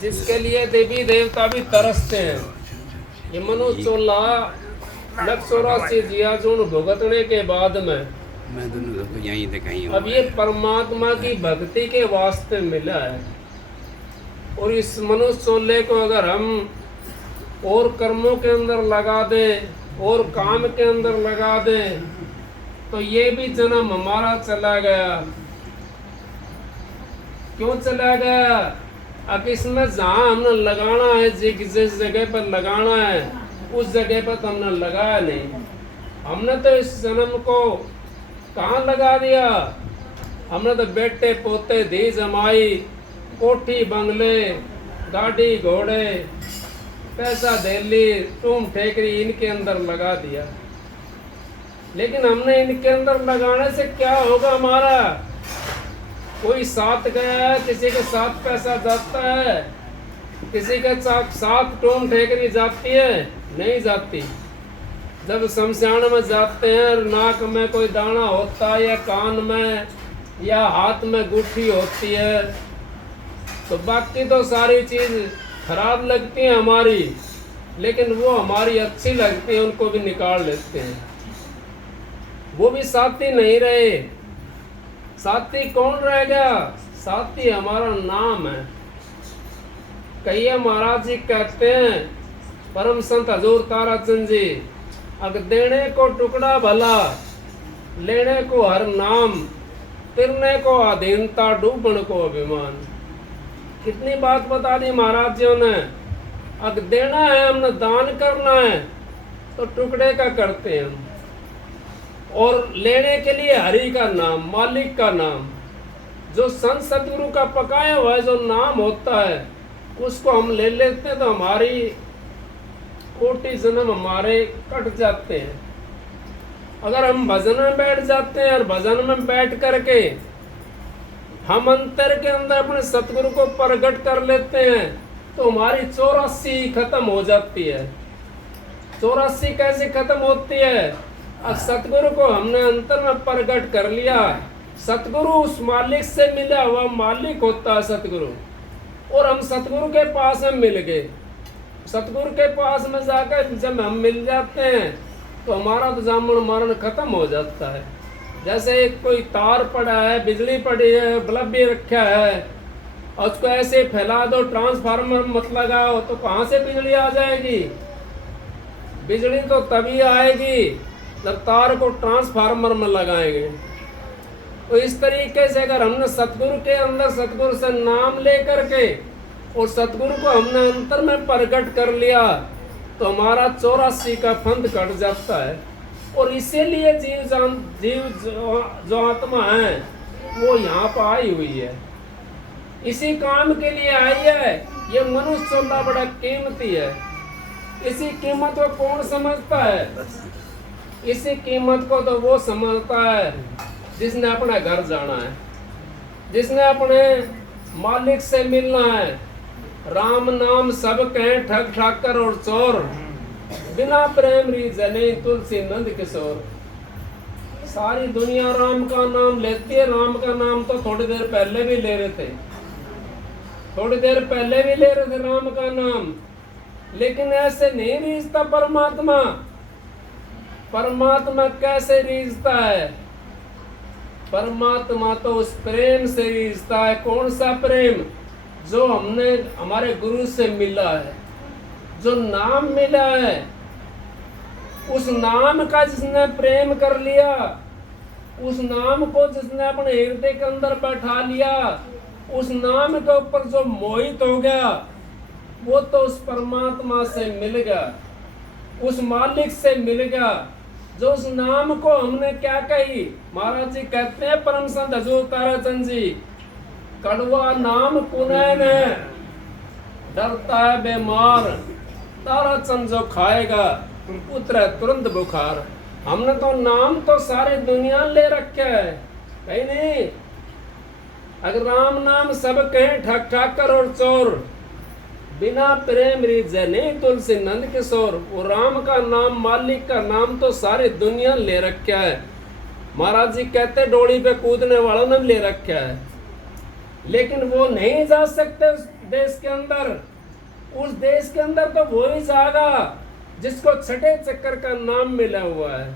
जिसके लिए देवी देवता भी तरसते हैं। ये मनुष्य चोला 184 जिया चूर्ण भुगतने के बाद में मैं दोनों तो यहीं से कहीं अब ये परमात्मा की भक्ति के वास्ते मिला है। और इस मनुष्य चोले को अगर हम और कर्मों के अंदर लगा दें और काम के अंदर लगा दें तो ये भी जन्म हमारा चला गया। क्यों चला गया? अब इसमें जहाँ हमने लगाना है, जिस जगह पर लगाना है उस जगह पर तो हमने लगाया नहीं। हमने तो इस जन्म को कहाँ लगा दिया? हमने तो बेटे पोते धी जमाई कोठी बंगले गाड़ी घोड़े पैसा दिल्ली टूम ठेकरी इनके अंदर लगा दिया। लेकिन हमने इनके अंदर लगाने से क्या होगा हमारा? कोई साथ गया है, किसी के साथ पैसा जाता है, किसी के साथ टूम ठेकरी जाती है? नहीं जाती। जब शमशान में जाते हैं नाक में कोई दाना होता है या कान में या हाथ में गुठी होती है तो बाकी तो सारी चीज खराब लगती है हमारी, लेकिन वो हमारी अच्छी लगती है, उनको भी निकाल लेते हैं। वो भी साथी नहीं रहे। साथी कौन रह गया? साथी हमारा नाम है। कहिए महाराज जी कहते हैं, परम संत हजूर ताराचंद जी, अग देने को टुकड़ा भला लेने को हर नाम तिरने को अधीनता डूबन को अभिमान। कितनी बात बता दी महाराज जी ने। अग देना है, हमने दान करना है तो टुकड़े का करते हैं हम, और लेने के लिए हरि का नाम, मालिक का नाम, जो संत सतगुरु का पकाया हुआ है जो नाम होता है उसको हम ले लेते हैं तो हमारी कोटि जन्म हमारे कट जाते हैं। अगर हम भजन में बैठ जाते हैं और भजन में बैठ करके हम अंतर के अंदर अपने सतगुरु को प्रकट कर लेते हैं तो हमारी 84 खत्म हो जाती है। 84 कैसे खत्म होती है? अब सतगुरु को हमने अंतर में प्रकट कर लिया। सतगुरु उस मालिक से मिला हुआ मालिक होता है सतगुरु, और हम सतगुरु के पास में मिल गए। सतगुरु के पास में जाकर जब हम मिल जाते हैं तो हमारा तो जामन मरण खत्म हो जाता है। जैसे एक कोई तार पड़ा है, बिजली पड़ी है, बल्ब भी रखा है और उसको ऐसे फैला दो, ट्रांसफार्मर मत लगाओ तो कहाँ से बिजली आ जाएगी? बिजली तो तभी आएगी जब तार को ट्रांसफार्मर में लगाएंगे। तो इस तरीके से अगर हमने सतगुरु के अंदर सतगुरु से नाम ले करके और सतगुरु को हमने अंतर में प्रकट कर लिया तो हमारा 84 का फंद कट जाता है। और इसीलिए जीव जो आत्मा है वो यहाँ पर आई हुई है, इसी काम के लिए आई है। ये मनुष्य चोला बड़ा कीमती है। इसी कीमत को कौन समझता है? इसी कीमत को तो वो समझता है जिसने अपना घर जाना है, जिसने अपने मालिक से मिलना है। राम नाम सब कहें ठग ठाकर और चोर, बिना प्रेम रीजने तुलसी नंद किशोर। सारी दुनिया राम का नाम लेती है। राम का नाम तो थोड़ी देर पहले भी ले रहे थे, थोड़ी देर पहले भी ले रहे थे राम का नाम, लेकिन ऐसे नहीं रीझता परमात्मा। परमात्मा कैसे रीझता है? परमात्मा तो उस प्रेम से रीझता है। कौन सा प्रेम? जो हमने हमारे गुरु से मिला है, जो नाम मिला है, उस नाम का जिसने प्रेम कर लिया, उस नाम को जिसने अपने हृदय के अंदर बैठा लिया, उस नाम के ऊपर जो मोहित हो गया वो तो उस परमात्मा से मिल गया, उस मालिक से मिल गया। जो उस नाम को हमने क्या कही, महाराज जी कहते हैं परम संत हजूर ताराचंद जी, कड़वा नाम कुनैन है, डरता है बीमार, ताराचंद जो खाएगा उतरे तुरंत बुखार। हमने तो नाम तो सारी दुनिया ले रखे है, कहीं नहीं। अगर राम नाम सब कहें ठग ठाकर और चोर, बिना प्रेम रीझे नहीं तुलसी नंद किशोर। वो राम का नाम, मालिक का नाम तो सारी दुनिया ले रखा है। महाराज जी कहते डोली पे कूदने वालों ने ले रखा है। लेकिन वो नहीं जा सकते उस देश के अंदर। उस देश के अंदर तो वो ही जाएगा जिसको छठे चक्कर का नाम मिला हुआ है,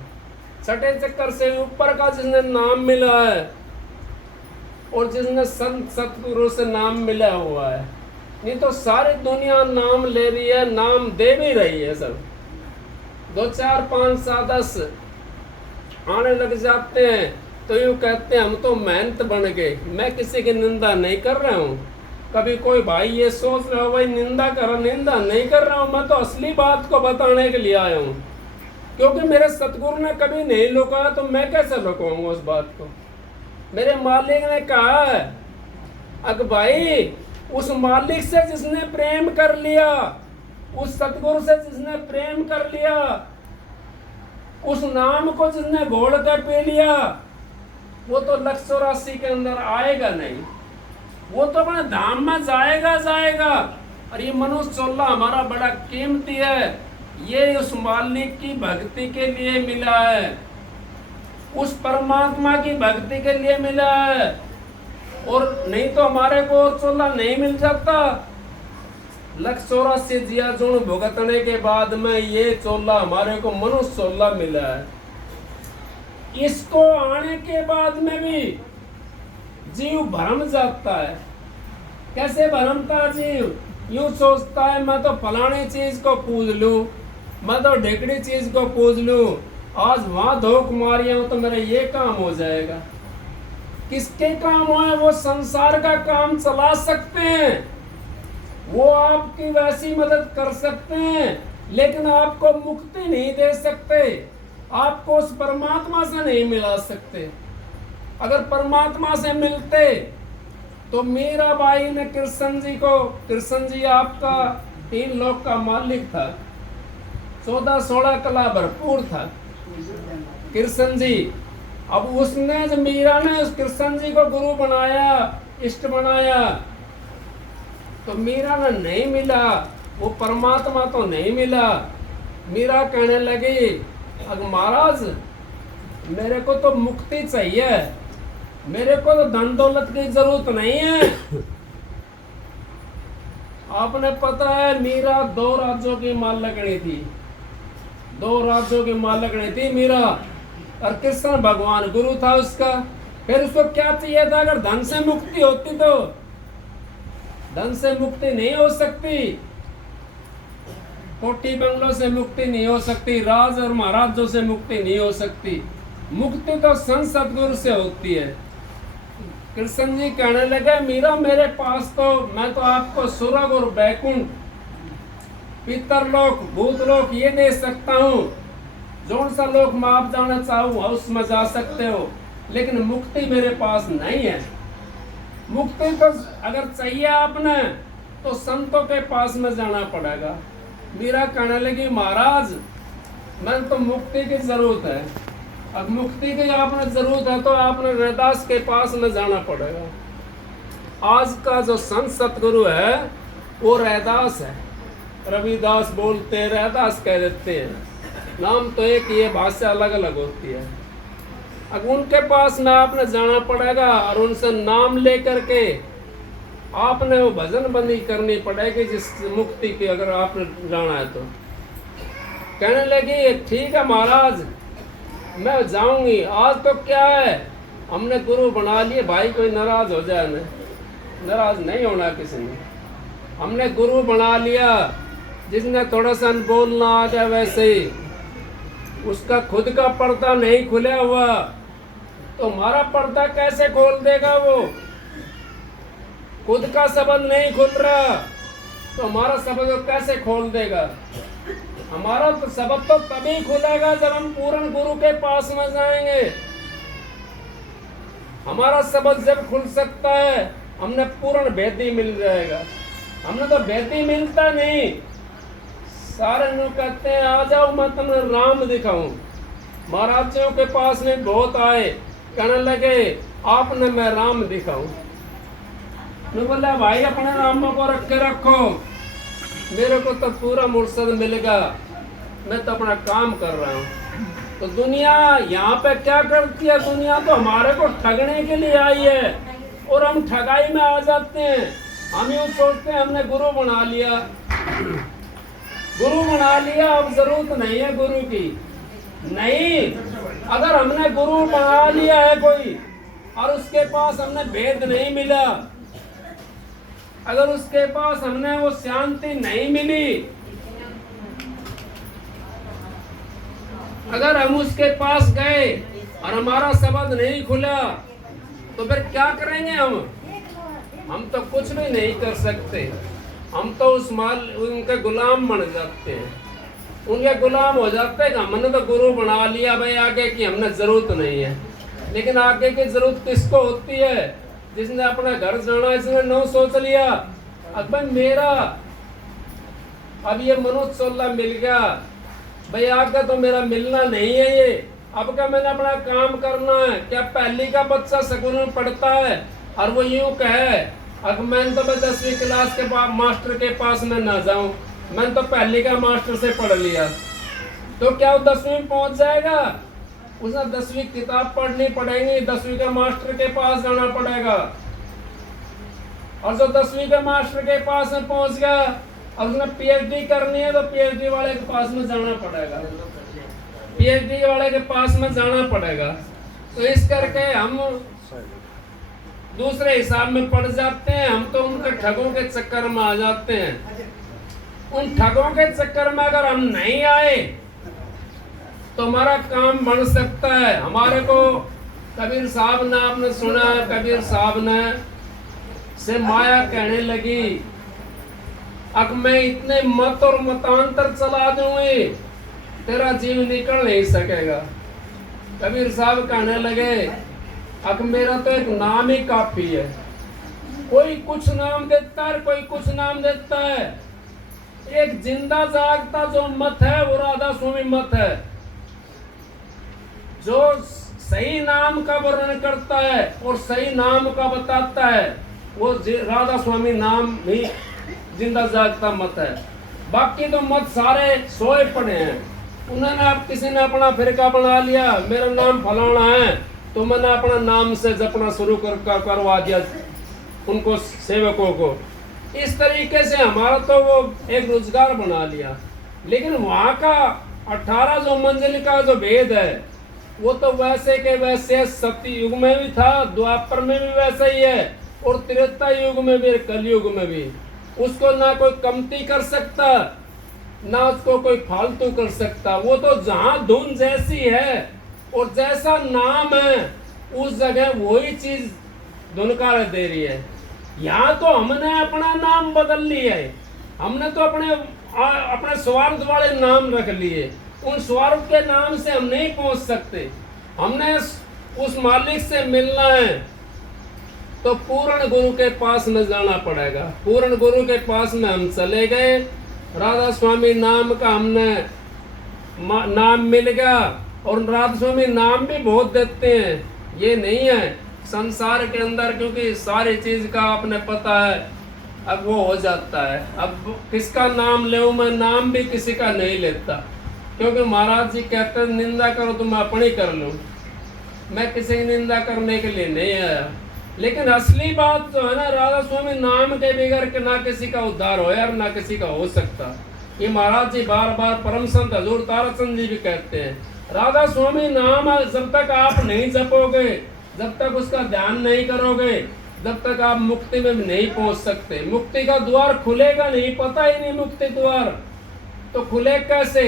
छठे चक्कर से ऊपर का जिसने नाम मिला है और जिसने संत सतगुरु से नाम मिला हुआ है। नहीं तो सारी दुनिया नाम ले रही है, नाम दे भी रही है सब। 2 4 5 7 10 आने लग जाते हैं तो यूँ कहते हैं हम तो मेहनत बन गए। मैं किसी की निंदा नहीं कर रहा हूँ। कभी कोई भाई ये सोच रहा हो भाई निंदा नहीं कर रहा हूँ, मैं तो असली बात को बताने के लिए आया हूँ। क्योंकि मेरे सतगुरु ने कभी नहीं लुकाया तो मैं कैसे लुकाऊंगा उस बात को। मेरे मालिक ने कहा है अग भाई उस मालिक से जिसने प्रेम कर लिया, उस सतगुरु से जिसने प्रेम कर लिया, उस नाम को जिसने घोल कर पी लिया, वो तो 184 के अंदर आएगा नहीं, वो तो अपने धाम में जाएगा। और ये मनुष्य चोला हमारा बड़ा कीमती है, ये उस मालिक की भक्ति के लिए मिला है, उस परमात्मा की भक्ति के लिए मिला है। और नहीं तो हमारे को और चोला नहीं मिल जाता। 184 जिया जुण भुगतने के बाद में ये चोला हमारे को मनुष्य चोला मिला है। इसको आने के बाद में भी जीव भरम जाता है। कैसे भरमता जीव? यूं सोचता है मैं तो फलानी चीज को पूज लूं, मैं तो ढेकड़ी चीज को पूज लूं, आज वहां धोख मारिया हूं तो मेरा ये काम हो जाएगा। किसके काम होए? वो संसार का काम चला सकते हैं, वो आपकी वैसी मदद कर सकते हैं, लेकिन आपको मुक्ति नहीं दे सकते, आपको उस परमात्मा से नहीं मिला सकते। अगर परमात्मा से मिलते तो मीरा बाई ने कृष्ण जी को, कृष्ण जी आपका 3 लोक का मालिक था, 14-16 कला भरपूर था कृष्ण जी। अब उसने जब मीरा ने उस कृष्ण जी को गुरु बनाया, इष्ट बनाया, तो मीरा ने नहीं मिला, वो परमात्मा तो नहीं मिला। मीरा कहने लगी अब महाराज मेरे को तो मुक्ति चाहिए, मेरे को तो धन दौलत की जरूरत नहीं है। आपने पता है मीरा 2 राज्यों की मालकिनी थी, 2 राज्यों की मालकिनी थी मीरा, और कृष्ण भगवान गुरु था उसका। फिर उसको क्या चाहिए था? अगर धन से मुक्ति होती तो धन से मुक्ति नहीं हो सकती, कोठी बंगलों से मुक्ति नहीं हो सकती, राज और महाराजों से मुक्ति नहीं हो सकती। मुक्ति तो संत सतगुरु से होती है। कृष्ण जी कहने लगे मीरा मेरे पास तो, मैं तो आपको स्वर्ग और बैकुंठ, पितरलोक, भूतलोक ये दे सकता हूँ, जोन सा लोक मैं आप जाना चाहूँ उसमें जा सकते हो, लेकिन मुक्ति मेरे पास नहीं है। मुक्ति तो अगर चाहिए आपने तो संतों के पास में जाना पड़ेगा। मीरा कहने लगी महाराज मैं तो मुक्ति की जरूरत है, अब मुक्ति की आपने जरूरत है तो आपने रैदास के पास में जाना पड़ेगा। आज का जो संत सतगुरु है वो रैदास है, रविदास बोलते रैदास कह देते हैं, नाम तो एक ही है, भाषा अलग अलग होती है। अब उनके पास में आपने जाना पड़ेगा और उनसे नाम लेकर के आपने वो भजन बंदी करनी पड़ेगी जिस मुक्ति की अगर आपने जाना है तो। कहने लगी ठीक है महाराज मैं जाऊंगी। आज तो क्या है हमने गुरु बना लिए, भाई कोई नाराज हो जाए ना, नाराज नहीं होना किसी ने। हमने गुरु बना लिया, जिसने थोड़ा सा बोलना आ जाए वैसे ही, उसका खुद का पर्दा नहीं खुला हुआ तो हमारा पर्दा कैसे खोल देगा? वो खुद का शब्द नहीं खुल रहा तो हमारा शब्द कैसे खोल देगा? हमारा तो शब्द तो तभी खुलेगा जब हम पूर्ण गुरु के पास में जाएंगे। हमारा शब्द जब खुल सकता है हमने पूर्ण भेदी मिल जाएगा, हमने तो भेदी मिलता नहीं। सारे लोग कहते हैं आ जाओ मैं तुम्हें राम दिखाऊं। महाराजों के पास में बहुत आए, कहने लगे आपने मैं राम दिखाऊं। मैं बोला भाई अपने रामों को रख के रखो, मेरे को तो पूरा मुर्शद मिलेगा, मैं तो अपना काम कर रहा हूँ। तो दुनिया यहाँ पे क्या करती है? दुनिया तो हमारे को ठगने के लिए आई है, और हम ठगाई में आ जाते हैं। हम यूँ सोचते हैं हमने गुरु बना लिया, गुरु बना लिया, अब जरूरत नहीं है गुरु की। नहीं, अगर हमने गुरु बना लिया है कोई और उसके पास हमने भेद नहीं मिला, अगर उसके पास हमने वो शांति नहीं मिली, अगर हम उसके पास गए और हमारा शब्द नहीं खुला तो फिर क्या करेंगे हम तो कुछ भी नहीं कर सकते। हम तो उस माल उनके गुलाम बन जाते हैं, उनके गुलाम हो जाते हैं। हमने तो गुरु बना लिया भाई, आगे की हमने जरूरत नहीं है। लेकिन आगे की जरूरत किसको होती है? जिसने अपना घर जाना इसने नौ सोच लिया अब भाई मेरा अब ये मनोज सोल्ला मिल गया भाई, आगे तो मेरा मिलना नहीं है ये, अब क्या मैंने अपना काम करना है। क्या पहली का बच्चा स्कूल में पढ़ता है और वो यूं कहे अब मैंने तो 10वीं क्लास के बाद मास्टर के पास में ना जाऊं, मैंने तो पहली का मास्टर से पढ़ लिया, तो क्या वो 10वीं में पहुंच जाएगा? उसे 10वीं किताब पढ़नी पड़ेगी, 10वीं का मास्टर के पास जाना पड़ेगा। और जो 10वीं के मास्टर के पास में पहुंच गया और उसने पीएचडी करनी है तो पीएचडी वाले के पास में जाना पड़ेगा, पीएचडी वाले के पास में जाना पड़ेगा। तो इस करके हम दूसरे हिसाब में पड़ जाते हैं। हम तो उनके ठगों के चक्कर में आ जाते हैं। उन ठगों के चक्कर में अगर हम नहीं आए तो हमारा काम बन सकता है। हमारे को कबीर साहब ने, आपने सुना है, कबीर साहब ने से माया कहने लगी अब मैं इतने मत और मतांतर चला दूंगी तेरा जीव निकल नहीं सकेगा। कबीर साहब कहने लगे अब मेरा तो एक नाम ही काफी है। कोई कुछ नाम देता है, कोई कुछ नाम देता है। एक जिंदा जागता जो मत है वो राधा स्वामी मत है, जो सही नाम का वर्णन करता है और सही नाम का बताता है वो राधा स्वामी नाम ही जिंदा जागता मत है। बाकी तो मत सारे सोए पड़े हैं। उन्होंने आप किसी ने अपना फिरका बना लिया, मेरा नाम फलाना है, तो मैंने अपना नाम से जपना शुरू करवा दिया उनको सेवकों को। इस तरीके से हमारा तो वो एक रोजगार बना लिया। लेकिन वहाँ का 18 जो मंजिल का जो भेद है वो तो वैसे के वैसे सत्य युग में भी था, द्वापर में भी वैसा ही है और त्रेता युग में भी, कलयुग में भी। उसको ना कोई कमती कर सकता ना उसको कोई फालतू कर सकता। वो तो जहाँ धुन जैसी है और जैसा नाम है उस जगह वही चीज धुनकार दे रही है। यहाँ तो हमने अपना नाम बदल लिया है, हमने तो अपने स्वार्थ वाले नाम रख लिए। उन स्वार्थ के नाम से हम नहीं पहुंच सकते। हमने उस मालिक से मिलना है तो पूर्ण गुरु के पास में जाना पड़ेगा। पूर्ण गुरु के पास में हम चले गए, राधा स्वामी नाम का हमने नाम मिल गया। और राधा स्वामी नाम भी बहुत देते हैं, ये नहीं है संसार के अंदर, क्योंकि सारी चीज का आपने पता है अब वो हो जाता है। अब किसका नाम ले, मैं नाम भी किसी का नहीं लेता, क्योंकि महाराज जी कहते हैं निंदा करो तो मैं अपनी कर लूँ। मैं किसी की निंदा करने के लिए नहीं आया। लेकिन असली बात जो है ना, राधा स्वामी नाम के बगैर के ना किसी का उद्धार हो यार, ना किसी का हो सकता। ये महाराज जी बार बार परम संत हजूर ताराचंद जी भी कहते हैं, राधा स्वामी नाम जब तक आप नहीं जपोगे, जब तक उसका ध्यान नहीं करोगे, जब तक आप मुक्ति में नहीं पहुंच सकते। मुक्ति का द्वार खुलेगा नहीं, पता ही नहीं मुक्ति द्वार तो खुले कैसे।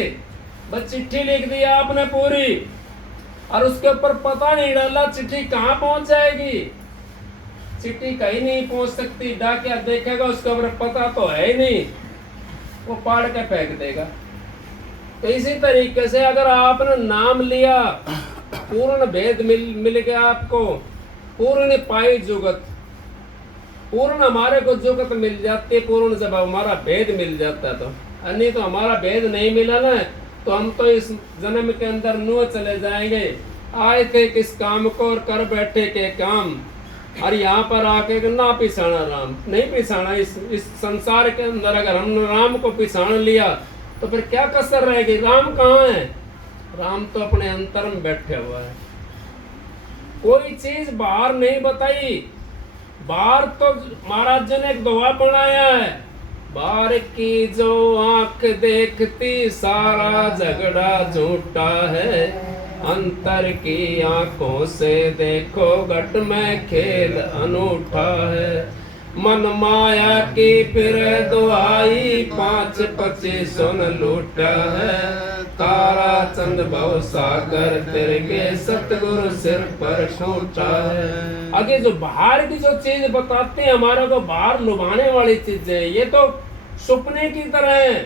बस चिट्ठी लिख दी आपने पूरी और उसके ऊपर पता नहीं डाला, चिट्ठी कहाँ पहुंच जाएगी? चिट्ठी कहीं नहीं पहुंच सकती। डाकिया देखेगा उसके ऊपर पता तो है ही नहीं, वो पाड़ के फेंक देगा। तो इसी तरीके से अगर आपने नाम लिया, पूर्ण भेद मिल गया आपको, पूर्ण पाई जुगत, पूर्ण हमारे को जुगत मिल जाती है। पूर्ण जब हमारा भेद मिल जाता है तो, नहीं तो हमारा भेद नहीं मिला ना तो हम तो इस जन्म के अंदर नुआ चले जाएंगे। आए थे किस काम को और कर बैठे के काम, और यहाँ पर आके ना पिछाना राम, नहीं पिछाना। इस संसार के अंदर अगर हमने राम को पिछाण लिया तो फिर क्या कसर रहेगी? राम कहाँ है? राम तो अपने अंतर में बैठे हुआ है। कोई चीज बाहर नहीं बताई, बाहर तो महाराज जी ने एक दोहा बनाया है, बाहर की जो आंख देखती सारा झगड़ा झूठा है, अंतर की आंखों से देखो घट में खेल अनूठा है। मन माया की फिर दुआई 5-25 सुन लूटा है, तारा चंद भव सागर तेरे के सतगुरु सिर पर छूटा है। आगे जो बाहर की जो चीज बताते हैं हमारे को बाहर लुभाने वाली चीजें, ये तो सपने की तरह है।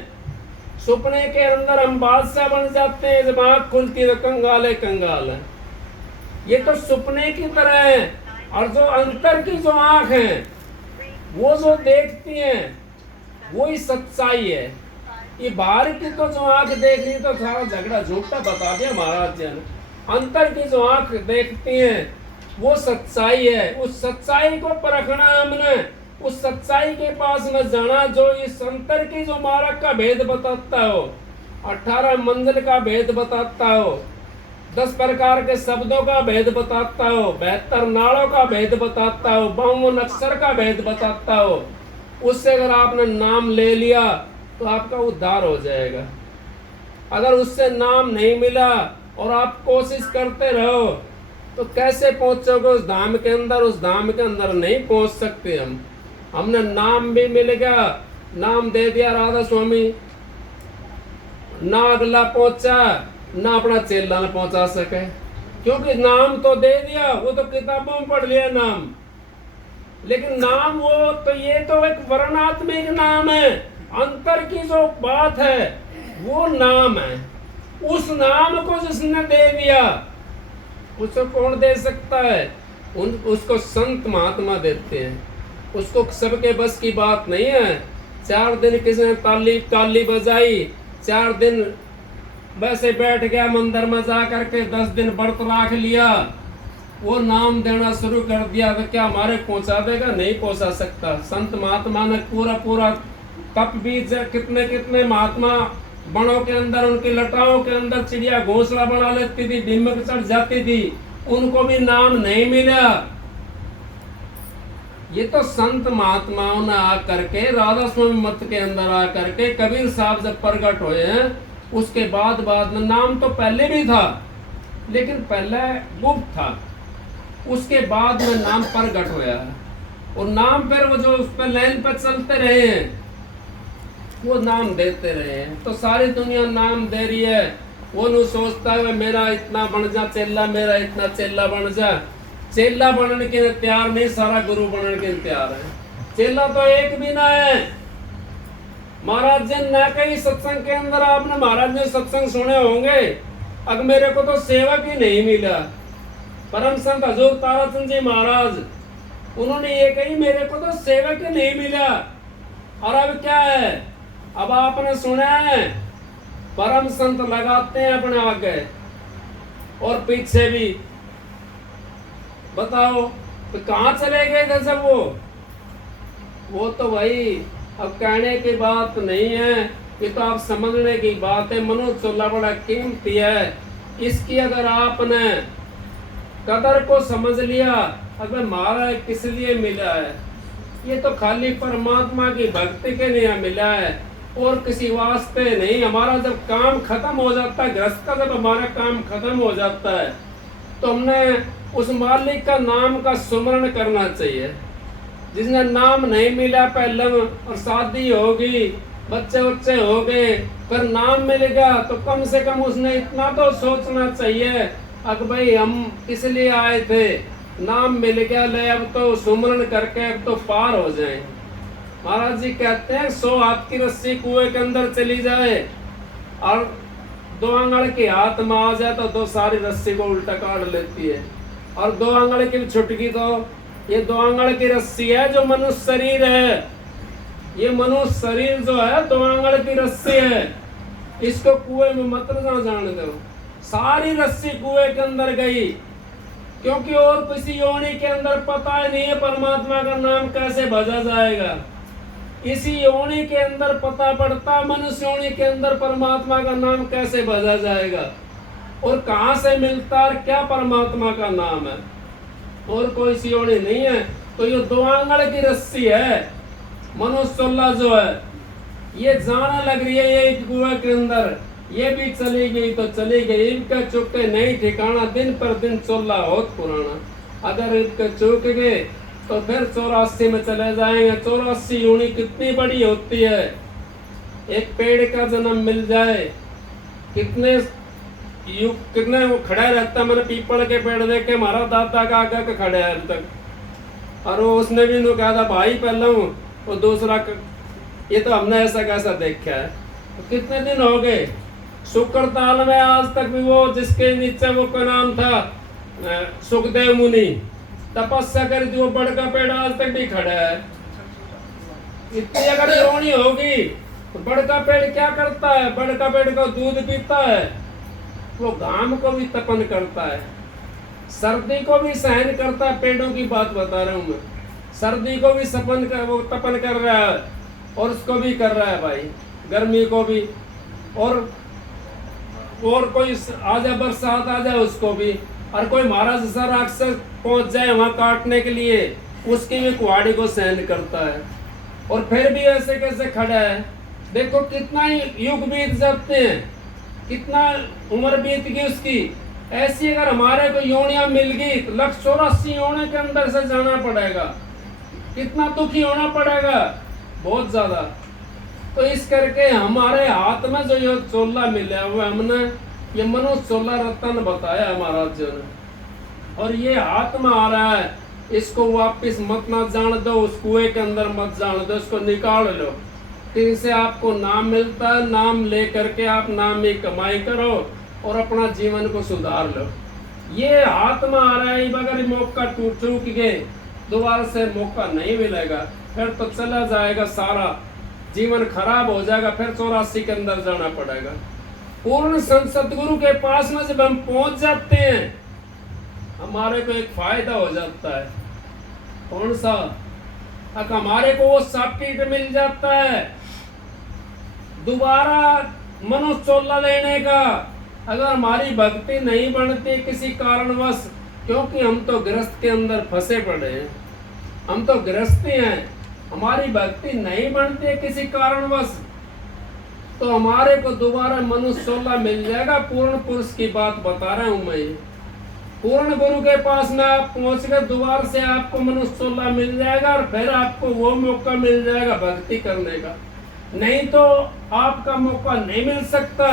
सपने के अंदर हम बादशाह बन जाते हैं, जब आंख खुलती है तो कंगाल है कंगाल है। ये तो सपने की तरह है। और जो अंतर की जो आंख है वो जो देखती हैं वही सच्चाई है। ये बाहर की तो जो आंख देख रही तो सारा झगड़ा झूठा बता दिया महाराज जी ने। अंतर की जो आंख देखती हैं वो सच्चाई है। उस सच्चाई को परखना हमने, उस सच्चाई के पास में जाना जो इस अंतर की जो मार्ग का भेद बताता हो, 18 मंजिल का भेद बताता हो, 10 प्रकार के शब्दों का भेद बताता हो, 72 नाड़ों का भेद बताता हो, 52 अक्षर का भेद बताता हो। उससे अगर आपने नाम ले लिया तो आपका उद्धार हो जाएगा। अगर उससे नाम नहीं मिला और आप कोशिश करते रहो तो कैसे पहुंचोगे उस धाम के अंदर? उस धाम के अंदर नहीं पहुंच सकते हम। हमने नाम भी मिल गया, नाम दे दिया राधा स्वामी, ना अगला पहुंचा ना अपना चेला ने पहुंचा सके, क्योंकि नाम तो दे दिया, वो तो किताबों में पढ़ लिया नाम। लेकिन नाम वो तो, ये तो एक वर्णात्मक नाम है। अंतर की जो बात है वो नाम है। उस नाम को जिसने दे दिया उसको कौन दे सकता है? उसको संत महात्मा देते हैं। उसको सबके बस की बात नहीं है। 4 दिन किसी ने ताली बजाई, 4 दिन वैसे बैठ गया मंदिर में जा करके, 10 दिन व्रत रख लिया, वो नाम देना शुरू कर दिया तो क्या हमारे पहुंचा देगा? नहीं पहुंचा सकता। संत महात्मा ने पूरा तप भी, कितने महात्मा बनों के अंदर, उनकी लटाओं के अंदर चिड़िया घोंसला बना लेती थी, डिम्बक चढ़ जाती थी, उनको भी नाम नहीं मिला। ये तो संत महात्माओं ने आकर के, राधा स्वामी मत के अंदर आकर के, कबीर साहब जब प्रकट हुए हैं उसके बाद में नाम तो पहले भी था लेकिन पहले गुप्त था, उसके बाद में नाम प्रकट हुआ है। और नाम पर वो जो उस पर लाइन पर चलते रहे हैं वो नाम देते रहे हैं। तो सारी दुनिया नाम दे रही है। वो नहीं सोचता है मेरा इतना बन जा चेला, मेरा इतना चेला बन जा। चेला बनने के तैयार नहीं, सारा गुरु बनने के तैयार है। चेला तो एक भी ना है। महाराज जी ने कई सत्संग के अंदर, आपने महाराज जी सत्संग सुने होंगे, अब मेरे को तो सेवक ही नहीं मिला। परम संत हजूर ताराचंद जी महाराज, उन्होंने ये कही मेरे को तो सेवक ही नहीं मिला। और अब क्या है? अब आपने सुना है परम संत लगाते हैं अपने आगे और पीछे भी। बताओ तो कहाँ चले गए थे सब? वो तो भाई अब कहने की बात नहीं है, ये तो आप समझने की बात है। मनुष्य चोला बड़ा कीमती है। इसकी अगर आपने कदर को समझ लिया, अगर मारा किस लिए मिला है, ये तो खाली परमात्मा की भक्ति के लिए मिला है और किसी वास्ते नहीं। हमारा जब काम खत्म हो जाता है, गृहस्थ का जब हमारा काम खत्म हो जाता है तो हमने उस मालिक का नाम का सुमरण करना चाहिए। जिसने नाम नहीं मिला पहले, और शादी होगी, बच्चे हो गए, पर नाम मिलेगा तो कम से कम उसने इतना तो सोचना चाहिए अब भाई हम किस लिए आए थे, नाम मिल गया, ले अब तो सुमरण करके अब तो पार हो जाए। महाराज जी कहते हैं 100 हाथ की रस्सी कुएं के अंदर चली जाए और 2 आंगड़ के हाथ में आ जाए तो 2 सारी रस्सी को उल्टा काट लेती है। और 2 आंगड़ की छुटकी तो ये 2 आंगड़ की रस्सी है जो मनुष्य शरीर है। ये मनुष्य शरीर जो है 2 आंगड़ की रस्सी है। इसको कुएं में मत ना जाने दो। सारी रस्सी कुएं के अंदर गई, क्योंकि और किसी योनि के अंदर पता ही नहीं है परमात्मा का नाम कैसे भजा जाएगा। इसी योनि के अंदर पता पड़ता मनुष्य योनि के अंदर परमात्मा का नाम कैसे भजा जाएगा और कहां से मिलता और क्या परमात्मा का नाम है। और कोई सी योनि नहीं है। तो ये 2 आंगड़ की रस्सी है मनुष्य 16 जो है, ये जाने लग रही है ये कुएं के अंदर, ये भी चली गई तो चली गई। इनका चुके नहीं ठिकाना, दिन पर दिन 16 बहुत पुराना। अगर इनके चूक गए तो फिर 84 में चले जाएंगे। 84 यूनी कितनी बड़ी होती है, एक पेड़ का जन्म मिल जाए कितने युग, कितने वो खड़ा रहता है। मैंने पीपल के पेड़ देख के हमारा दादा का आगे का खड़ा है अब तक, और वो उसने भी कहा था भाई पहला हूँ, वो दूसरा ये तो हमने ऐसा कैसा देखा है। तो कितने दिन हो गए, शुक्र ताल में आज तक भी वो जिसके नीचे वो का नाम था सुखदेव मुनि तपस्या करी थी, वो बड़ का पेड़ आज तक भी खड़ा है। इतनी अगर योनी होगी तो बड़ का पेड़ क्या करता है, बड़ का पेड़ का दूध पीता है, वो घाम को भी तपन करता है, सर्दी को भी सहन करता है। पेड़ों की बात बता रहा हूँ मैं, सर्दी को भी वो तपन कर रहा है, और उसको भी कर रहा है भाई, गर्मी को भी। और कोई आ जाए, बरसात आ जाए उसको भी, और कोई महाराज जैसा राक्षस पहुंच जाए वहां काटने के लिए, उसकी भी कुहाड़ी को सहन करता है। और फिर भी ऐसे कैसे खड़ा है। देखो कितना ही युग बीत जाते हैं, कितना उम्र बीत गई उसकी। ऐसी अगर हमारे को योनियां मिल गई तो 184 योनि के अंदर से जाना पड़ेगा, कितना दुखी होना पड़ेगा, बहुत ज्यादा। तो इस करके हमारे हाथ में जो ये चोला मिला हुआ, हमने ये मनुष्य 16 रत्न बताया महाराज जी ने, और ये हाथ में आ रहा है, इसको वापिस मत ना जान दो, उस कुएं के अंदर मत जान दो, इसको निकाल लो। फिर इनसे आपको नाम मिलता है, नाम ले करके आप नाम में कमाई करो और अपना जीवन को सुधार लो। ये हाथ में आ रहा है, अगर मौका चूक गए दोबारा से मौका नहीं मिलेगा, फिर तो चला जाएगा, सारा जीवन खराब हो जाएगा, फिर 84 के अंदर जाना पड़ेगा। पूर्ण सतगुरु के पास में जब हम पहुंच जाते हैं, हमारे को एक फायदा हो जाता है। कौन सा? अगर हमारे को वो सर्टिफिकेट मिल जाता है दोबारा मनुष्य चोला लेने का। अगर हमारी भक्ति नहीं बनती किसी कारणवश, क्योंकि हम तो गृहस्थ के अंदर फंसे पड़े हैं, हम तो गृहस्थी हैं, हमारी भक्ति नहीं बनती है किसी कारणवश, तो हमारे को दोबारा मनुष्य चोला मिल जाएगा। पूर्ण पुरुष की बात बता रहा हूं मैं। पूर्ण गुरु के पास में आप पहुंच गए, दोबारा से आपको मनुष्य चोला मिल जाएगा, और फिर आपको वो मौका मिल जाएगा भक्ति करने का। नहीं तो आपका मौका नहीं मिल सकता,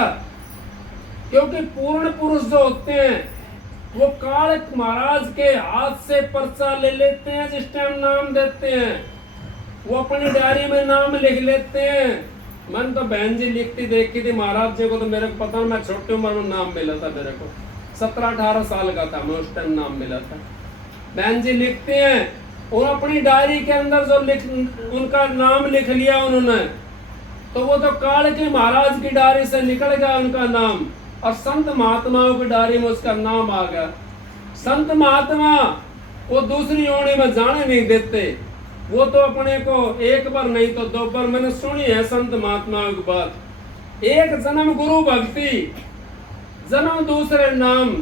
क्योंकि पूर्ण पुरुष जो होते हैं वो कालिक महाराज के हाथ से पर्चा ले लेते हैं, जिस टाइम नाम देते हैं वो अपनी डायरी में नाम लिख लेते हैं। मैंने तो बहन जी लिखती देखी थी महाराज जी को, तो मेरे को पता नहीं, मैं छोटी उम्र में नाम मिला था मेरे को, 17-18 साल का था मैं उस टाइम, नाम मिला था। बहन जी लिखते हैं और अपनी डायरी के अंदर जो उनका नाम लिख लिया उन्होंने, तो वो तो काल के महाराज की डायरी से निकल गया उनका नाम, और संत महात्माओं की डायरी में उसका नाम आ गया। संत महात्मा वो दूसरी योनि में जाने नहीं देते, वो तो अपने को एक बार नहीं तो 2 बार, मैंने सुनी है संत महात्माओं की बात। एक जन्म गुरु भक्ति, जन्म दूसरे नाम,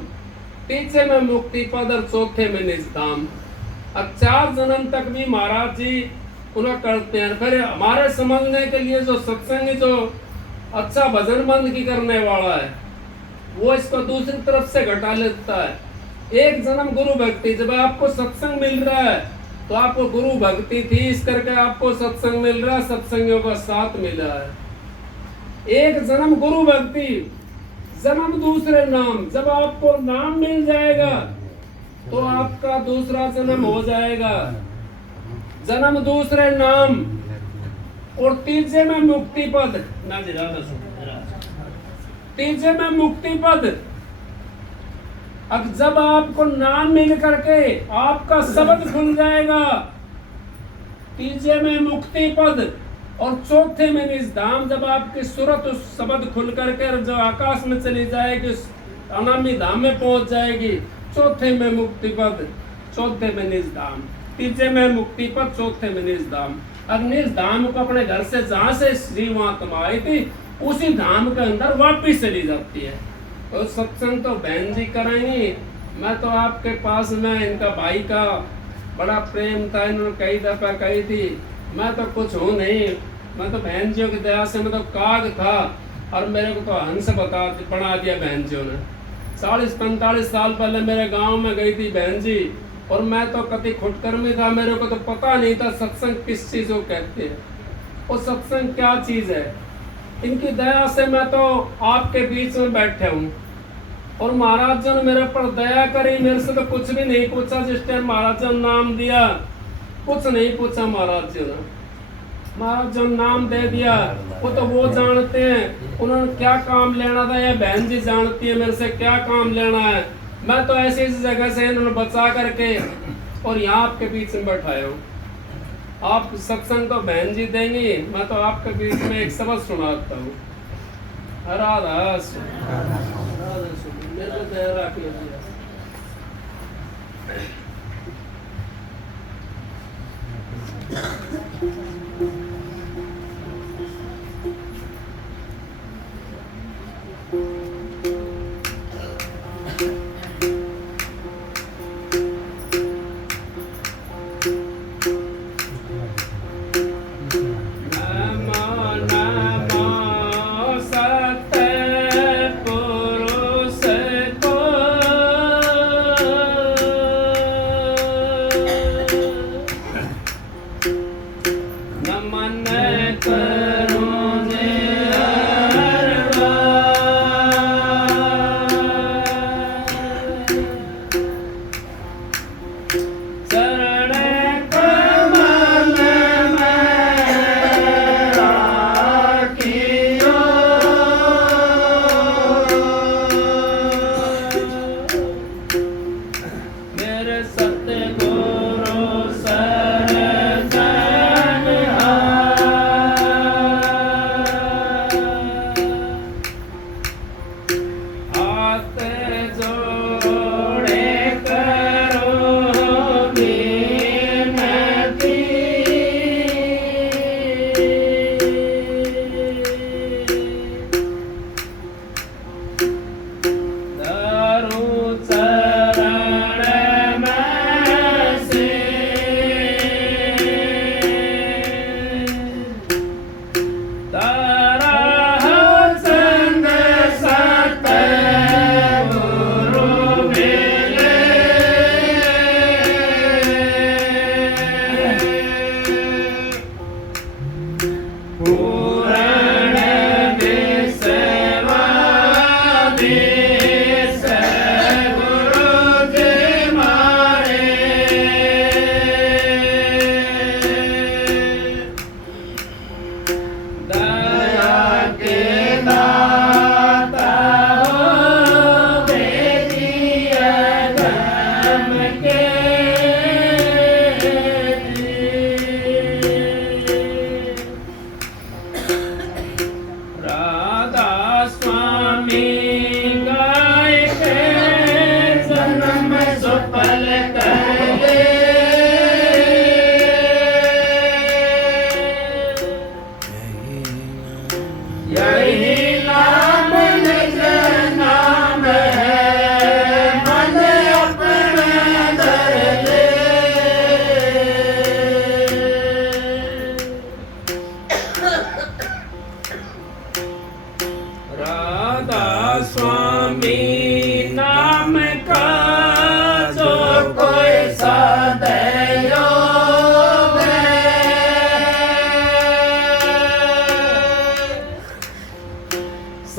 तीसरे में मुक्ति पद और चौथे में निज धाम। अब 4 जन्म तक भी महाराज जी उन्हें करते हैं। फिर हमारे समझने के लिए जो सत्संग, जो अच्छा भजन बंद की करने वाला है, वो इसको दूसरी तरफ से घटा लेता है। एक जन्म गुरु भक्ति, जब आपको सत्संग मिल रहा है तो आपको गुरु भक्ति थी, इस करके आपको सत्संग मिल रहा है, सत्संगियों का साथ मिला है। एक जन्म गुरु भक्ति, जन्म दूसरे नाम। जब आपको नाम मिल जाएगा तो आपका दूसरा जन्म हो जाएगा, जन्म दूसरे नाम। और तीसरे में मुक्ति पद, तीसरे में मुक्ति पद। अब जब आपको नाम मिल करके आपका शब्द खुल जाएगा, तीसरे में मुक्ति पद, और चौथे में निज धाम। जब आपकी सूरत उस शब्द खुल करके जो आकाश में चली जाएगी, अनामी धाम में पहुंच जाएगी, चौथे में मुक्ति पद, चौथे में निज धाम। तीसरे में मुक्ति पद, चौथे में निज धाम। अब निज धाम को अपने घर से जहाँ से श्री महात्मा आई थी उसी धाम के अंदर वापिस चली जाती है। और सत्संग तो बहन जी कराएंगी, मैं तो आपके पास में इनका भाई का बड़ा प्रेम था। इन्होंने कई दफा कही थी मैं तो कुछ हूँ नहीं, मैं तो बहन जियों की दया से मैं तो काग था और मेरे को तो हंस बना दिया बहन जियों ने। 40-45 साल पहले मेरे गांव में गई थी बहन जी, और मैं तो कति खुटकर्मी था, मेरे को तो पता नहीं था सत्संग किस चीज को कहते हैं और सत्संग क्या चीज है। इनकी दया से मैं तो आपके बीच में बैठे हूँ और महाराज जी ने मेरे पर दया करी, मेरे से तो कुछ भी नहीं पूछा। जिस टाइम महाराज जी ने नाम दिया कुछ नहीं पूछा, महाराज जी ने नाम दे दिया। वो जानते हैं उन्होंने क्या काम लेना था, या बहन जी जानती है मेरे से क्या काम लेना है। मैं तो ऐसी जगह से इन्होंने बचा करके और यहाँ आपके बीच में बैठाया हूँ। आप सत्संग तो बहन जी देंगी, मैं तो आपके बीच में एक सबक सुनाता हूँ। राधा मेरे को दया रखिए।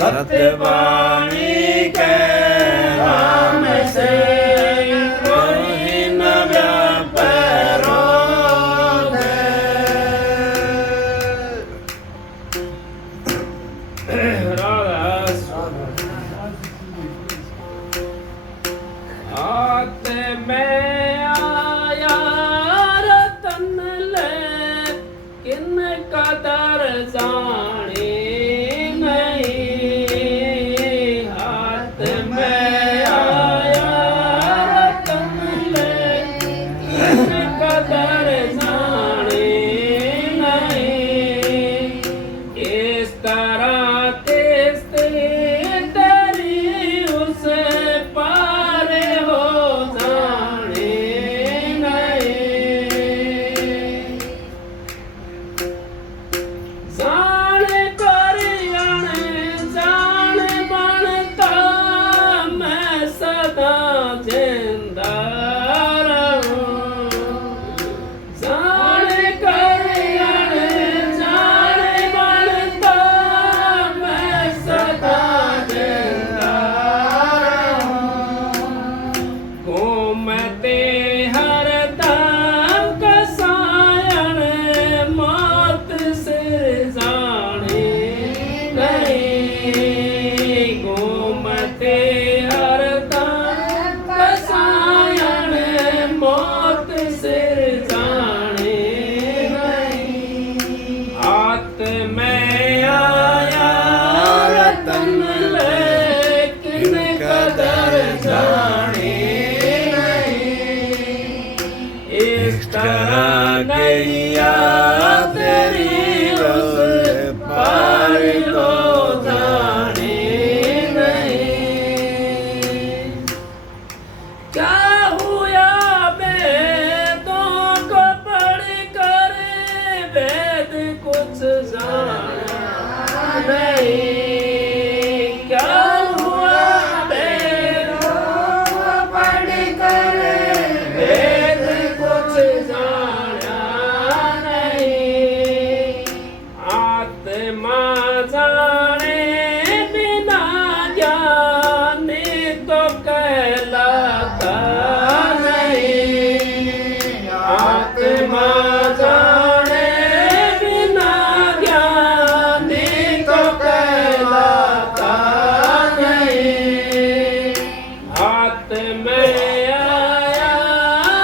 सत्यवाणी के नाम से कोई न व्यापारो आते में आया रतन ले किन कदर जाने नहीं तेरी उस पार को जाने नहीं। क्या हुआ वेदों को पढ़ कर वेद कुछ जाना नहीं। क्या हुआ वेदों को पढ़ कर वेद कुछ जाना नहीं। आत्मा जाने बिना ज्ञानी तो कहलाता नहीं। आत्मा जाने बिना ज्ञानी तो कहलाता नहीं। हाथ में आया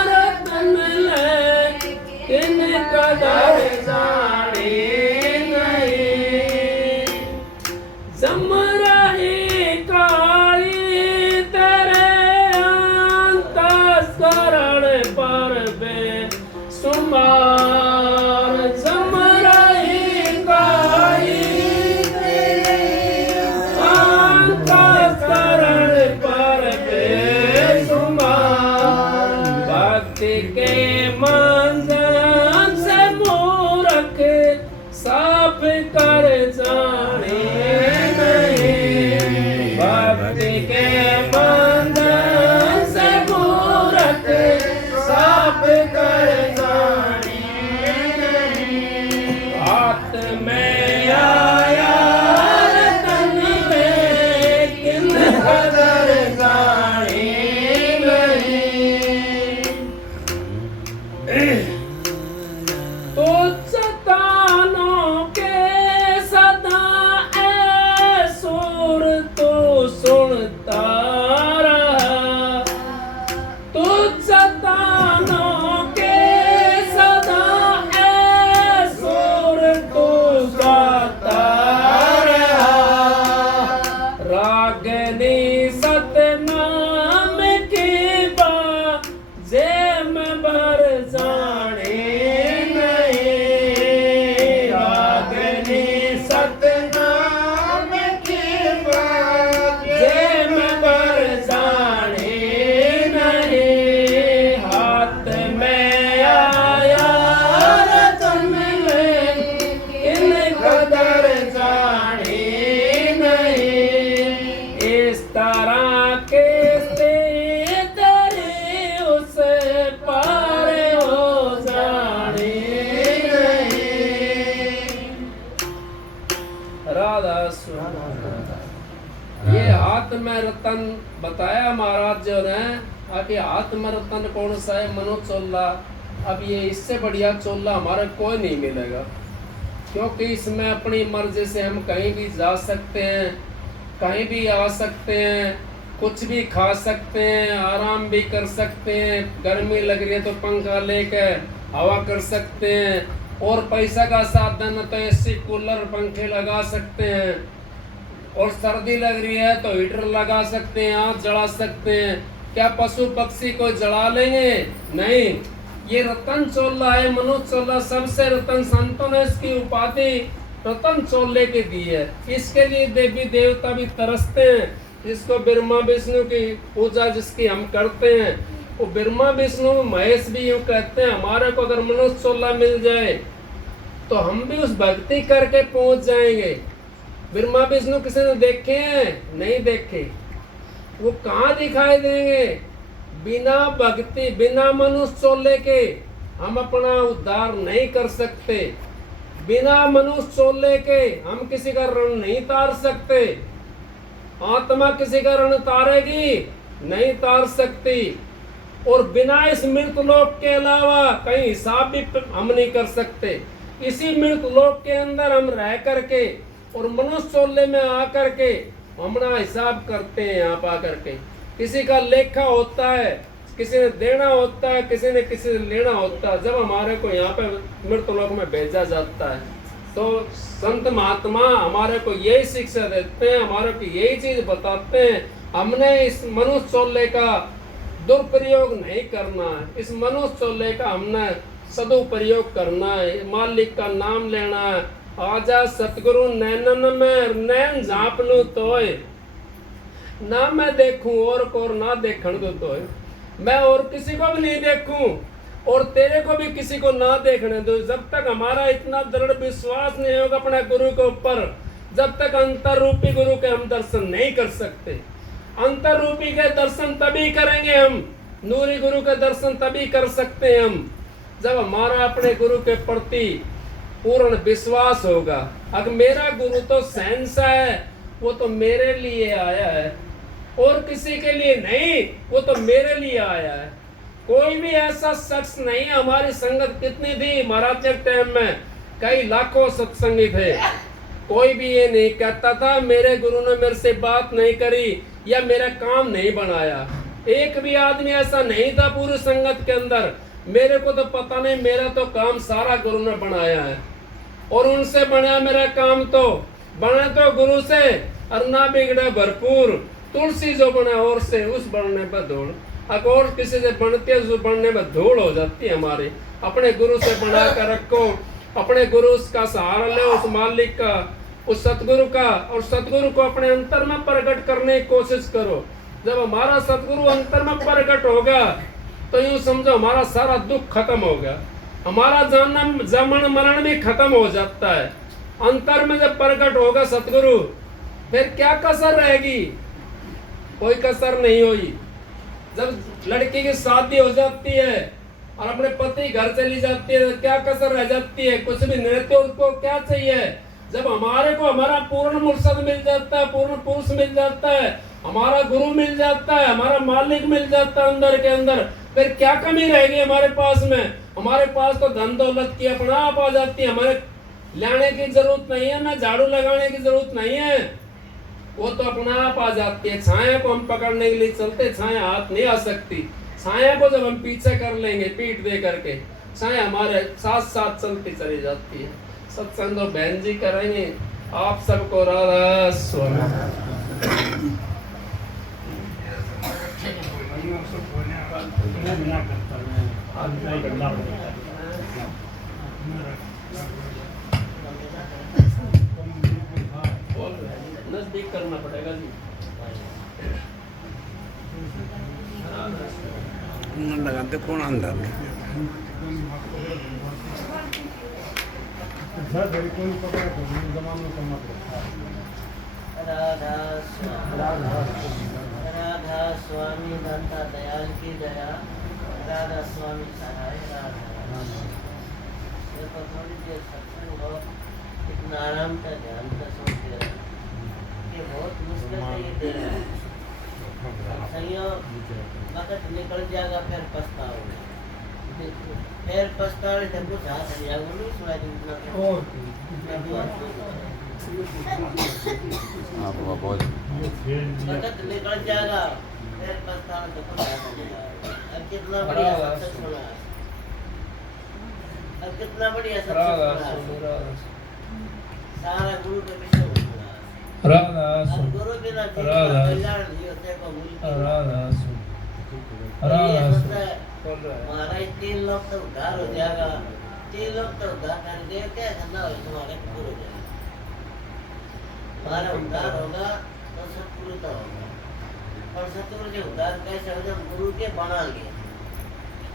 रतन लेकिन कदर जाने नहीं। जम रही काई तेरे अंतःकरण पर बेसुमार। जम रही काई तेरे अंतःकरण पर बेसुमार। भक्ति के मंजन से मूर्ख साफ कर जाने नहीं। भक्ति के बंधन से मूर्ख साफ कर जाने नहीं। हाथ में आया रतन लेकिन कदर जाने नहीं। तो चट्टानों के सदा सुर तो सुनता रहा। तो चट्टानों के सदा सुर तो गाता रहा। रागनी सतनाम की बाजे में भर जाने नहीं। रागनी सतनाम की बाजे में भर जाने नहीं। हाथ में आया रतन लेकिन कदर जाने नहीं। इस तरह के तेरे उस पार हो जाने नहीं। राधा स्वामी। ये हाथ में रतन बताया महाराज जो ने आके हाथ में रतन कौन सा है? मनोचोला। अब ये इससे बढ़िया चोला हमारे कोई नहीं मिलेगा, क्योंकि इसमें अपनी मर्जी से हम कहीं भी जा सकते हैं, कहीं भी आ सकते हैं, कुछ भी खा सकते हैं, आराम भी कर सकते हैं। गर्मी लग रही है तो पंखा लेकर हवा कर सकते हैं, और पैसा का साधन है तो एसी कूलर पंखे लगा सकते हैं, और सर्दी लग रही है तो हीटर लगा सकते हैं, आग जला सकते हैं। क्या पशु पक्षी को जला लेंगे? नहीं। ये रतन चोला है, मनुष्य चोला। सबसे रतन संतों ने इसकी उपाधि रतन चोले के दी है। इसके लिए देवी देवता भी तरसते हैं। जिसको ब्रह्मा विष्णु की पूजा जिसकी हम करते हैं, वो ब्रह्मा विष्णु महेश भी यूँ कहते हैं हमारे को अगर मनुष्य चोला मिल जाए तो हम भी उस भक्ति करके पहुंच जाएंगे। ब्रह्मा विष्णु किसी ने देखे हैं? नहीं देखे। वो कहाँ दिखाई देंगे? बिना भक्ति, बिना मनुष्य चोले के हम अपना उद्धार नहीं कर सकते। बिना मनुष्य चोले के हम किसी का ऋण नहीं तार सकते। आत्मा किसी का ऋण तारेगी? नहीं तार सकती। और बिना इस मृत लोक के अलावा कहीं हिसाब भी हम नहीं कर सकते। इसी मृत लोक के अंदर हम रह करके और मनुष्य चोले में आकर के अपना हिसाब करते हैं। यहाँ पा करके किसी का लेखा होता है, किसी ने देना होता है, किसी ने किसी से लेना होता है। जब हमारे को यहाँ पे मृत लोक में भेजा जाता है तो संत महात्मा हमारे को यही शिक्षा देते हैं, हमारे को यही चीज बताते हैं। हमने इस मनुष्य चोले का दुरुपयोग नहीं करना है। इस मनुष्य चोले का हमने सदुपयोग करना है, मालिक का नाम लेना है। आजा सतगुरु नैनन में नैन झाँप लूं तोय, ना मैं देखूं और को ना देखण दो तोय, मैं और किसी को भी नहीं देखूं और तेरे को भी किसी को ना देखने दो। जब तक हमारा इतना दृढ़ विश्वास नहीं होगा अपने गुरु के ऊपर, जब तक अंतर रूपी गुरु के हम दर्शन नहीं कर सकते। अंतर रूपी के दर्शन तभी करेंगे हम, नूरी गुरु के दर्शन तभी कर सकते हैं हम, जब हमारा अपने गुरु के प्रति पूर्ण विश्वास होगा। अगर मेरा गुरु तो सहनशाह है, वो तो मेरे लिए आया है और किसी के लिए नहीं, वो तो मेरे लिए आया है। कोई भी ऐसा शख्स नहीं है। हमारी संगत कितनी थी महाराज के टाइम में, कई लाखों सत्संगी थे, कोई भी ये नहीं कहता था मेरे गुरु ने मेरे से बात नहीं करी या मेरा काम नहीं बनाया। एक भी आदमी ऐसा नहीं था पूरी संगत के अंदर, मेरे को तो पता नहीं, मेरा तो काम सारा गुरु ने बनाया है और उनसे बना मेरा काम, तो बने तो गुरु से और ना बिगड़े भरपूर। तुलसी जो बना और से उस बनने पर धूल, अगर और किसी से बनती है जो बनने में धूल हो जाती है हमारी। अपने गुरु से बना कर रखो, अपने गुरु का सहारा ले, उस मालिक का, उस सतगुरु का, और सतगुरु को अपने अंतर में प्रकट करने की कोशिश करो। जब हमारा सतगुरु अंतर में प्रकट होगा तो यूं समझो हमारा सारा दुख खत्म होगा, हमारा जन्म मरण भी खत्म हो जाता है। अंतर में जब प्रकट होगा सतगुरु, फिर क्या कसर रहेगी? कोई कसर नहीं होगी। जब लड़की की शादी हो जाती है और अपने पति घर चली जाती है तो क्या कसर रह जाती है? कुछ भी नहीं। तो उसको क्या चाहिए? जब हमारे को हमारा पूर्ण मुर्शद मिल जाता है, पूर्ण पुरुष मिल जाता है, हमारा गुरु मिल जाता है, हमारा मालिक मिल जाता है अंदर के अंदर, फिर क्या कमी रहेगी हमारे पास में? हमारे पास तो धन दौलत की अपना आप आ जाती है, हमारे लाने की जरूरत नहीं है, ना झाड़ू लगाने की जरूरत नहीं है, वो तो अपना आप आ जाती है। छाया को हम पकड़ने के लिए चलते, छाया हाथ नहीं आ सकती। छाया को जब हम पीछे कर लेंगे पीठ दे करके, छाया हमारे साथ साथ चलती चली जाती है। सत्संग तो बहन जी करेंगे। आप सबको राधा स्वामी। नजदीक करना पड़ेगा जी। लगाते कौन अंदर राधा स्वामी दाता दयाल की दया, राधा स्वामी सहाय राधा। देखो थोड़ी देर सत्संग हो, इतना आराम का ध्यान का सोचते रहो, ये बहुत मुश्किल से ये दे रहा है। वक्त निकल जाएगा फिर पछताओगे, फिर पछताओगे तो कुछ हाथ नहीं आएगा, नहीं सुना वक्त निकल जाएगा फिर पछताओगे तो कुछ हाथ नहीं आएगा। अब कितना बढ़िया सत्संग सुना है, अब कितना बढ़िया सत्संग सुना है, सारा गुरु के विषय में सुना है। राधा गुरु बिना कल्याण नहीं होते को महाराज 3 लोग तो उद्धार हो जाएगा, 3 लोग तो उद्धार कर दे, क्या धंधा हो तुम्हारे पूरा हो जाएगा। हमारा उद्धार होगा तो सतगुरु का होगा, और सतगुरु के उद्धार कैसे हो? जब गुरु के बना लिए,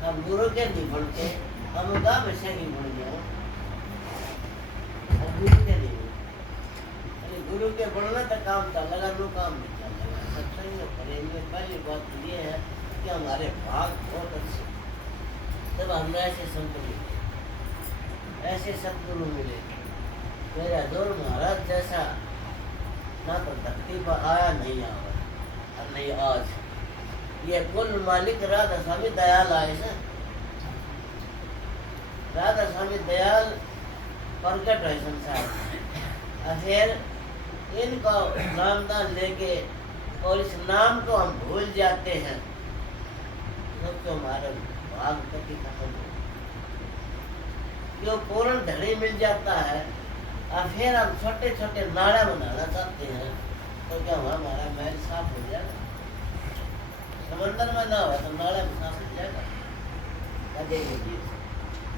हम गुरु के नहीं बनते, हम उदा में से नहीं बन गया, गुरु के नहीं, गुरु के बनना तो काम था, लगा लो काम नहीं चलता। सत्संग करेंगे। पहली बात ये है कि हमारे भाग बहुत अच्छे, जब हमने ऐसे संत मिले, ऐसे सतगुरु मिले। मेरे हजूर महाराज जैसा ना तो धरती पर आया नहीं आवा, और नहीं आज। ये कुल मालिक राधा स्वामी दयाल आए सर, राधा स्वामी दयाल प्रकट है संसार में। फिर इनका नामदान लेके और इस नाम को हम भूल जाते हैं, तब तो हमारा भाग कभी खत्म हो। जो पूर्ण धड़ी मिल जाता है और फिर हम छोटे छोटे नाड़ा बनाना चाहते हैं, तो क्या हुआ? हमारा महल साफ हो जाएगा। समंदर में ना हो तो नाड़ा में साफ हो जाएगा।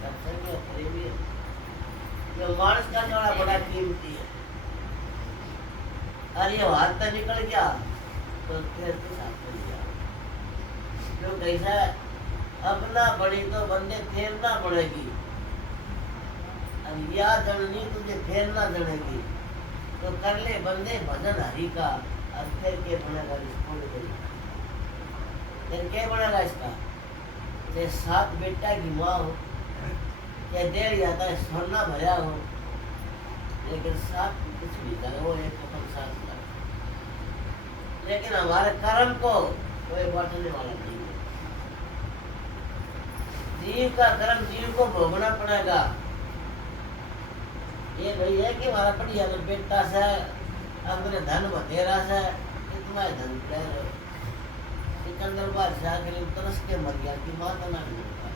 सत्संग और प्रेमी है। ये मानस का जोड़ा बड़ा कीमती है। अरे ये हाथ तो निकल गया तो फिर तो साथ में गया। जो कैसा है, अपना बड़ी तो बंदे फेरना पड़ेगी। अब या जननी तुझे फेरना जनेगी तो कर ले बंदे भजन हरि का। अब फिर के बनेगा इसको फिर क्या बनेगा इसका? ये 7 बेटा की माँ हो या 1.5 जाता है सोना भरा हो, लेकिन 7 कुछ नहीं करे, वो एक अपन 7 का। लेकिन हमारे कर्म को कोई बांटने वाला नहीं है। जीव का कर्म जीव को भोगना पड़ेगा। ये भाई है कि हमारा बढ़िया तो बेटा से अपने धन बतेरा से इतना धन कर सिकंदर बादशाह के लिए तरस के मर गया कि माँ तो ना मिलता।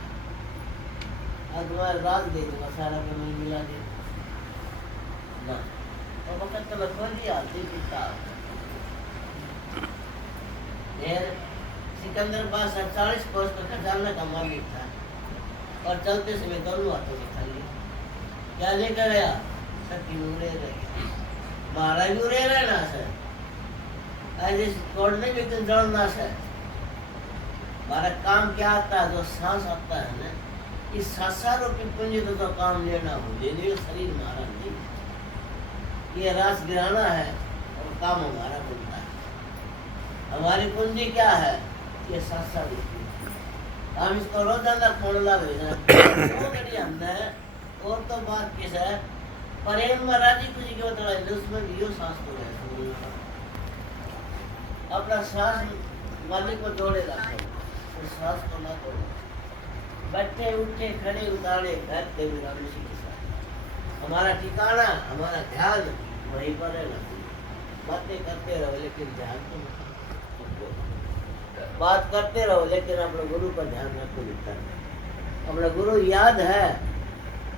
आज तुम्हारे राज दे दूंगा सारा पे मैं मिला दे ना और वक्त तो लगभग ही आती पिता। सिकंदर बादशाह 40 कोस का खजाना का मालिक था और चलते समय दोनों हाथों में खाली क्या लेकर गया? सखी उरे रहे महाराज भी उरे रहे ना सर आज इस तोड़ने में तो जड़ना सर। हमारा काम क्या आता है? जो सांस आता है ना, इस सांसा रूपी पूंजी तो काम लेना हो, ये शरीर हमारा नहीं, ये रास गिराना है और काम हमारा बनता है। हमारी पूंजी क्या है? ये सांसा रूपी। हम इसको रोजाना खोलना भेजना हमने। और तो बात किस है? प्रेम में राजी खुशी की बता उसमें भी यो सांस को है। अपना सांस मालिक को जोड़े रखो, उस सांस को ना तोड़ो। बैठे उठे खड़े उतारे घर के विरामी के साथ हमारा ठिकाना, हमारा ध्यान वहीं पर रहना। बातें करते रहो लेकिन ध्यान तो बात करते रहो लेकिन अपने गुरु पर ध्यान रखो। अपना गुरु याद है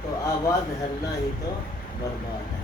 तो आवाज हरना ही तो बर्बाद है।